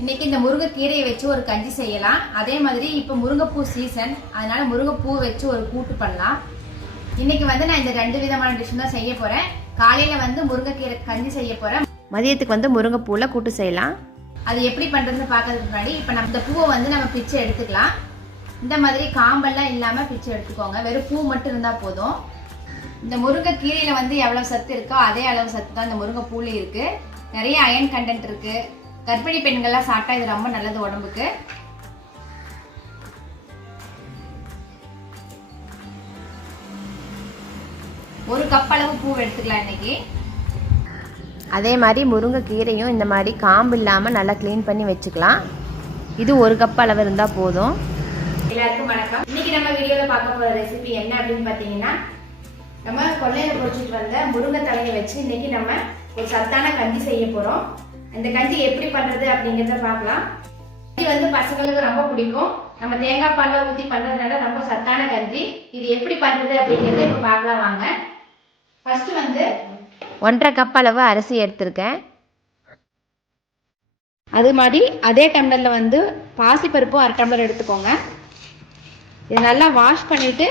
இன்னைக்கு இந்த முருங்கைக்கீரையை வச்சு ஒரு கஞ்சி செய்யலாம். அதே மாதிரி இப்போ முருங்கைப்பூ சீசன் அதனால முருங்கைப்பூ வச்சு ஒரு கூட்டு பண்ணலாம். இன்னைக்கு வந்து நான் இந்த ரெண்டு விதமான டிஷ் தான் செய்ய போறேன். காலையில வந்து முருங்கைக்கீரை கஞ்சி செய்ய போறேன். மதியத்துக்கு வந்து முருங்கைப்பூவில் கூட்டு செய்யலாம். அது எப்படி பண்றதுன்னு பார்க்கறதுக்கு முன்னாடி இப்போ நம்ம இந்த பூவை வந்து நம்ம பிச்சை எடுத்துக்கலாம். இந்த மாதிரி காம்பெல்லாம் இல்லாம பிச்சை எடுத்துக்கோங்க. வெறும் பூ மட்டும் இருந்தா போதும். இந்த முருங்கைக்கீரையில வந்து எவ்வளவு சத்து இருக்கோ அதே அளவு சத்து தான் இந்த முருங்கைப்பூல இருக்கு. நிறைய அயன் கண்டென்ட் இருக்கு. கர்ப்பிணி பெண்கள்லாம் சாப்பிட்டா இது ரொம்ப நல்லது உடம்புக்கு. ஒரு கப் அளவு பூ எடுத்துக்கலாம் இன்னைக்கு. அதே மாதிரி முருங்கைக்கீரையும் இந்த மாதிரி காம்பு இல்லாமல் நல்லா க்ளீன் பண்ணி வச்சுக்கலாம். இது ஒரு கப் அளவு இருந்தால் போதும். எல்லாருக்கும் வணக்கம். இன்னைக்கு நம்ம வீடியோல பார்க்க போற ரெசிபி என்ன அப்படின்னு பாத்தீங்கன்னா நம்ம கொள்ளையில பொறிச்சிட்டு வந்த முருங்கை தலையை வச்சு இன்னைக்கு நம்ம ஒரு சத்தான கஞ்சி செய்ய போறோம். இந்த கஞ்சி எப்படி பண்றது அப்படிங்கறத பார்க்கலாம். கஞ்சி வந்து பசங்களுக்கு ரொம்ப பிடிக்கும். நம்ம தேங்காய் பால்ல ஊத்தி பண்றதுனால ரொம்ப சத்தான கஞ்சி. இது எப்படி பண்றது அப்படிங்கறத இப்ப பார்க்கலாம் வாங்க. ஃபர்ஸ்ட் வந்து ஒன்றரை கப் அளவு அரிசி எடுத்திருக்கேன். அது மாதிரி அதே டம்ளர்ல வந்து பாசிப்பருப்பும் அரை டம்ளர் எடுத்துக்கோங்க. இதை நல்லா வாஷ் பண்ணிட்டு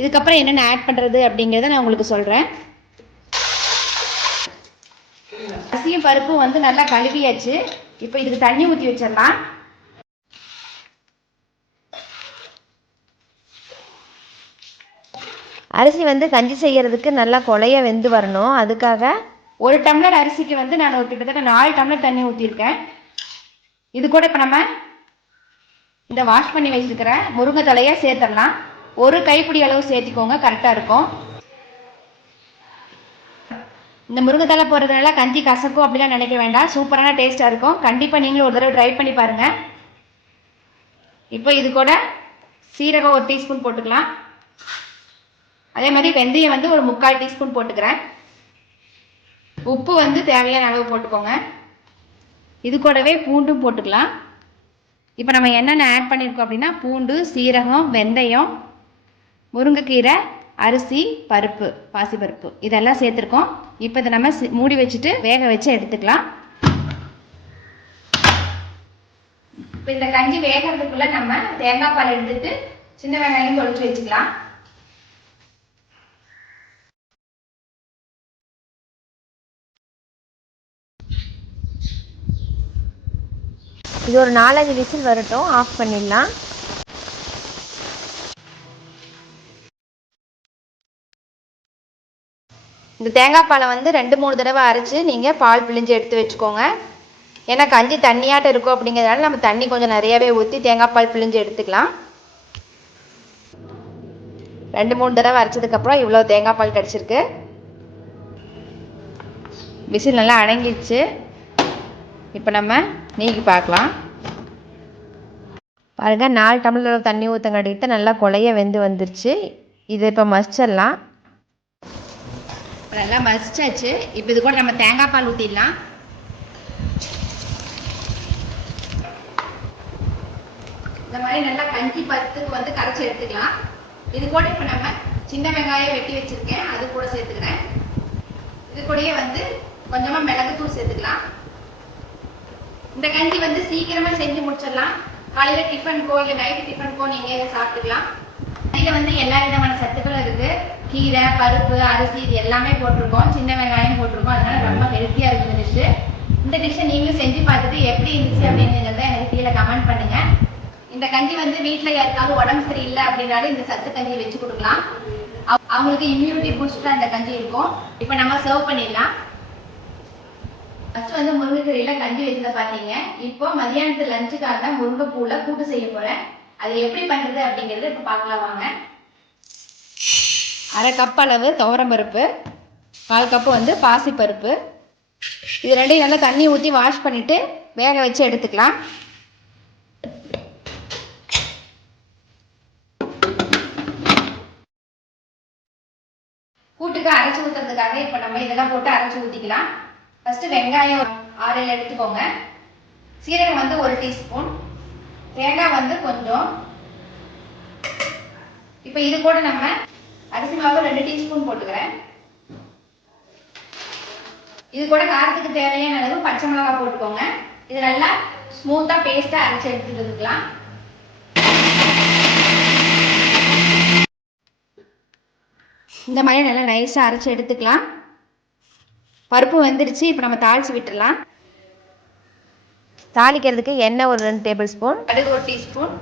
இதுக்கப்புறம் என்னென்ன ஆட் பண்ணுறது அப்படிங்கிறத நான் உங்களுக்கு சொல்கிறேன் அரிசியும் பருப்பும் வந்து நல்லா கழுவியாச்சு. இப்போ இதுக்கு தண்ணி ஊற்றி வச்சிடலாம். அரிசி வந்து கஞ்சி செய்யறதுக்கு நல்லா கொலைய வெந்து வரணும். அதுக்காக ஒரு டம்ளர் அரிசிக்கு வந்து நான் ஒரு கிட்டத்தட்ட நாலு டம்ளர் தண்ணி ஊற்றிருக்கேன் இது கூட இப்போ நம்ம இந்த வாஷ் பண்ணி வச்சிருக்கிற முருங்கை தலையை சேர்த்துடலாம். ஒரு கைப்பிடி அளவு சேர்த்திக்கோங்க. கரெக்டாக இருக்கும். இந்த முருங்கைத்தலை போடுறதுனால கஞ்சி கசக்கும் அப்படிலாம் நினைக்க வேண்டாம். சூப்பரான டேஸ்ட்டாக இருக்கும். கண்டிப்பாக நீங்களும் ஒரு தடவை ட்ரை பண்ணி பாருங்கள் இப்போ இது கூட சீரகம் ஒரு டீஸ்பூன் போட்டுக்கலாம். அதே மாதிரி வெந்தயம் வந்து ஒரு முக்கால் டீஸ்பூன் போட்டுக்கிறேன். உப்பு வந்து தேவையான அளவு போட்டுக்கோங்க. இது கூடவே பூண்டும் போட்டுக்கலாம். இப்போ நம்ம என்னென்ன ஆட் பண்ணியிருக்கோம் அப்படின்னா பூண்டு சீரகம் வெந்தயம் முருங்கைக்கீரை அரிசி பருப்பு பாசிப்பருப்பு. இதெல்லாம் சேர்த்துருக்கோம். இப்போ இதை நம்ம மூடி வச்சுட்டு வேக வச்சு எடுத்துக்கலாம். இப்போ இந்த கஞ்சி வேகிறதுக்குள்ள நம்ம தேங்காய் பால் எடுத்துட்டு சின்ன வெங்காயம் தொழிச்சு வச்சுக்கலாம். இது ஒரு நாலஞ்சு விசில் வரட்டும். ஆஃப் பண்ணிடலாம். இந்த தேங்காய் பாலை வந்து ரெண்டு மூணு தடவை அரைச்சி நீங்கள் பால் பிழிஞ்சு எடுத்து வச்சுக்கோங்க. ஏன்னா கஞ்சி தண்ணியாட்டம் இருக்கும் அப்படிங்கிறதுனால நம்ம தண்ணி கொஞ்சம் நிறையாவே ஊற்றி தேங்காய் பால் பிழிஞ்சு எடுத்துக்கலாம். ரெண்டு மூணு தடவை அரைச்சதுக்கப்புறம் இவ்வளோ தேங்காய் பால் கிடச்சிருக்கு. விசில் நல்லா அடங்கிடுச்சு. இப்போ நம்ம நீக்கி பார்க்கலாம். பாருங்கள் நாலு டம்ளர் தண்ணி தண்ணி ஊற்றங்காட்டிட்டு நல்லா கொலைய வெந்து வந்துருச்சு. இதை இப்போ மசிச்சிடலாம். அதெல்லாம் நல்லா மசிச்சாச்சு இப்போ இது கூட நம்ம தேங்காய் பால் ஊற்றிடலாம் இந்த மாதிரி நல்லா கஞ்சி பத்துக்கு வந்து கரைச்சி எடுத்துக்கலாம். இது கூட இப்போ நம்ம சின்ன வெங்காயம் வெட்டி வச்சிருக்கேன். அது கூட சேர்த்துக்கிறேன். இது கூடயே வந்து கொஞ்சமாக மிளகுத்தூள் சேர்த்துக்கலாம். இந்த கஞ்சி வந்து சீக்கிரமாக செஞ்சு முடிச்சிடலாம். காலையில் டிஃபனுக்கோ இல்லை நைட்டு டிஃபனுக்கோ நீங்க இதை சாப்பிட்டுக்கலாம். இதில் வந்து எல்லா விதமான சத்து கீரை பருப்பு அரிசி இது எல்லாமே போட்டிருக்கோம். சின்ன வெங்காயம் போட்டிருக்கோம். அதனால ரொம்ப ஹெல்த்தியா இருக்கு இந்த டிஷ்ஷு இந்த டிஷ்ஷை நீங்களும் செஞ்சு பார்த்துட்டு எப்படி இருந்துச்சு அப்படிங்கிறத எனக்கு கீழே கமெண்ட் பண்ணுங்க. இந்த கஞ்சி வந்து வீட்டில் யாருக்காவது உடம்பு சரியில்லை அப்படின்னாலும் இந்த சத்து கஞ்சி வச்சு கொடுக்கலாம். அவங்களுக்கு இம்யூனிட்டி பூஸ்டா இந்த கஞ்சி இருக்கும். இப்போ நம்ம சர்வ் பண்ணிடலாம். ஃபர்ஸ்ட் வந்து முருங்கைக்கீரையில கஞ்சி வச்சத பாத்தீங்க. இப்போ மதியானத்து லஞ்சுக்காக முருங்கைப்பூவில் கூட்டு செய்ய போறேன். அது எப்படி பண்றது அப்படிங்கறத இப்ப பார்க்கலாம் வாங்க. அரை கப் அளவு துவரம் பருப்பு கால் கப்பு வந்து பாசிப்பருப்பு. இது ரெண்டையும் நல்லா தண்ணி ஊற்றி வாஷ் பண்ணிவிட்டு வேக வச்சு எடுத்துக்கலாம். கூட்டுக்கு அரைச்சு ஊற்றுறதுக்காக இப்போ நம்ம இதெல்லாம் போட்டு அரைச்சு ஊற்றிக்கலாம் ஃபஸ்ட்டு வெங்காயம் ஆறையில் எடுத்துக்கோங்க. சீரகம் வந்து ஒரு டீஸ்பூன். தேங்காய் வந்து கொஞ்சம். இப்போ இது கூட நம்ம அரிசி மாவு ரெண்டு டீஸ்பூன் போட்டுக்கிறேன். இது கூட காரத்துக்கு தேவையான அளவு பச்சை மிளகாய் போட்டுக்கோங்க. இது நல்லா ஸ்மூத்தா பேஸ்டா அரைச்சி எடுத்துட்டு வந்துக்கலாம் இந்த மாதிரி நல்லா நைஸாக அரைச்சி எடுத்துக்கலாம். பருப்பு வெந்துடுச்சு இப்போ நம்ம தாளிச்சு விட்டுடலாம் தாளிக்கிறதுக்கு எண்ணெய் ஒரு ரெண்டு டேபிள் ஸ்பூன் கடுகு ஒரு டீஸ்பூன்.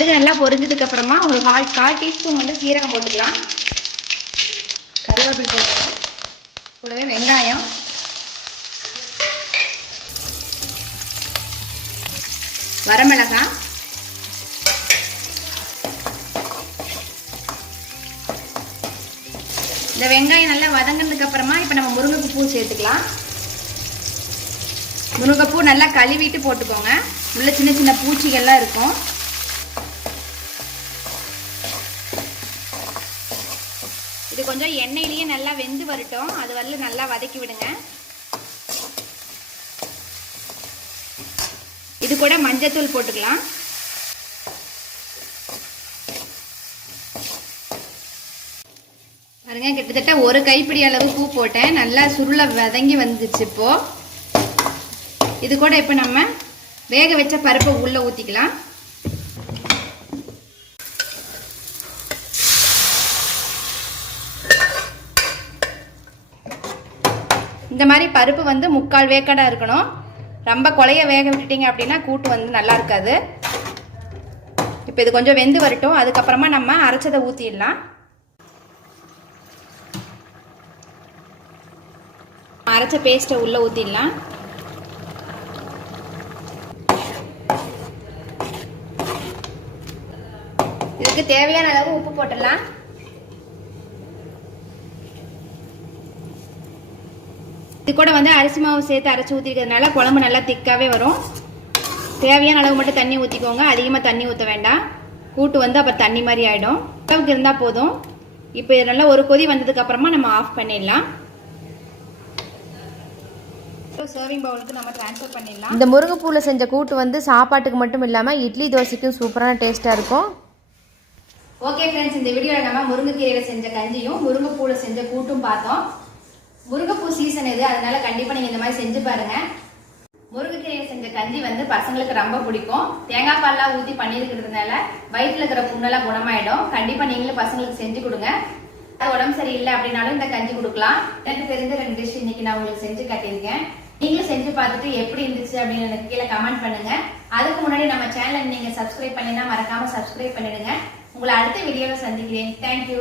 கடுகு நல்லா பொரிஞ்சதுக்கு அப்புறமா ஒரு கால் கால் டீஸ்பூன் வந்து சீரகம் போட்டுக்கலாம். கருவேப்பிலை போட்டுக்கலாம். கூடவே வெங்காயம். வரமிளகாய் இந்த வெங்காயம் நல்லா வதங்கினதுக்கு அப்புறமா இப்போ நம்ம முருங்கைப்பூ பூ சேர்த்துக்கலாம். முருங்கைப்பூ நல்லா கழுவிட்டு போட்டுக்கோங்க. உள்ள சின்ன சின்ன பூச்சிகள்லாம் இருக்கும். இது கொஞ்சம் எண்ணெயிலேயே நல்லா வெந்து வரட்டும். அது வரல நல்லா வதக்கி விடுங்க. இது கூட மஞ்சத்தூள் போட்டுக்கலாம். பாருங்க கிட்டத்தட்ட ஒரு கைப்பிடி அளவு பூ போட்டேன். நல்லா சுருளை வதங்கி வந்துச்சு இப்போ. இது கூட இப்போ நம்ம வேக வச்ச பருப்பை உள்ளே ஊற்றிக்கலாம் இந்த மாதிரி பருப்பு வந்து முக்கால் வேக்கடாக இருக்கணும். ரொம்ப குழைய வேக விட்டுட்டீங்க அப்படின்னா கூட்டு வந்து நல்லா இருக்காது. இப்போ இது கொஞ்சம் வெந்து வரட்டும். அதுக்கப்புறமா நம்ம அரைச்சதை ஊற்றிடலாம் அரைச்ச பேஸ்ட்டை உள்ளே ஊற்றிடலாம் இதுக்கு தேவையான அளவு உப்பு போட்டுடலாம். இது கூட வந்து அரிசி மாவு சேர்த்து அரைச்சி ஊற்றிக்கிறதுனால குழம்பு நல்லா திக்காவே வரும். தேவையான அளவு மட்டும் தண்ணி ஊற்றிக்கோங்க அதிகமாக தண்ணி ஊற்ற வேண்டாம். கூட்டு வந்து அப்புறம் தண்ணி மாதிரி ஆகிடும் அளவுக்கு இருந்தால் போதும். இப்போ இது நல்லா ஒரு கொதி வந்ததுக்கு அப்புறமா நம்ம ஆஃப் பண்ணிடலாம். சர்விங் பவுலுக்கு நம்ம ட்ரான்ஸ்ஃபர் பண்ணிடலாம். இந்த முருங்கைப்பூவில் செஞ்ச கூட்டு வந்து சாப்பாட்டுக்கு மட்டும் இல்லாமல் இட்லி தோசைக்கும் சூப்பரான டேஸ்ட்டாக இருக்கும். ஓகே ஃப்ரெண்ட்ஸ் இந்த வீடியோவில் நம்ம முருங்கைக்கீரையில் செஞ்ச கஞ்சியும் முருங்கைப்பூவில் செஞ்ச கூட்டும் பார்த்தோம். முருங்கைப்பூ சீசன் இது. அதனால கண்டிப்பாக நீங்கள் இந்த மாதிரி செஞ்சு பாருங்க. முருங்கைக்கீரையை செஞ்ச கஞ்சி வந்து பசங்களுக்கு ரொம்ப பிடிக்கும். தேங்காய் பால்லாம் ஊற்றி பண்ணியிருக்கிறதுனால வயிற்றுல இருக்கிற புண்ணெல்லாம் குணமாயிடும். கண்டிப்பாக நீங்களும் பசங்களுக்கு செஞ்சு கொடுங்க. அது உடம்பு சரியில்லை அப்படின்னாலும் இந்த கஞ்சி கொடுக்கலாம். எனக்கு தெரிஞ்ச ரெண்டு டிஷ் இன்னைக்கு நான் உங்களுக்கு செஞ்சு கட்டியிருக்கேன். நீங்களும் செஞ்சு பார்த்துட்டு எப்படி இருந்துச்சு அப்படின்னு எனக்கு கீழே கமெண்ட் பண்ணுங்க. அதுக்கு முன்னாடி நம்ம சேனலை நீங்க சப்ஸ்கிரைப் பண்ணினா மறக்காம சப்ஸ்கிரைப் பண்ணிடுங்க. உங்களை அடுத்த வீடியோவில் சந்திக்கிறேன். தேங்க்யூ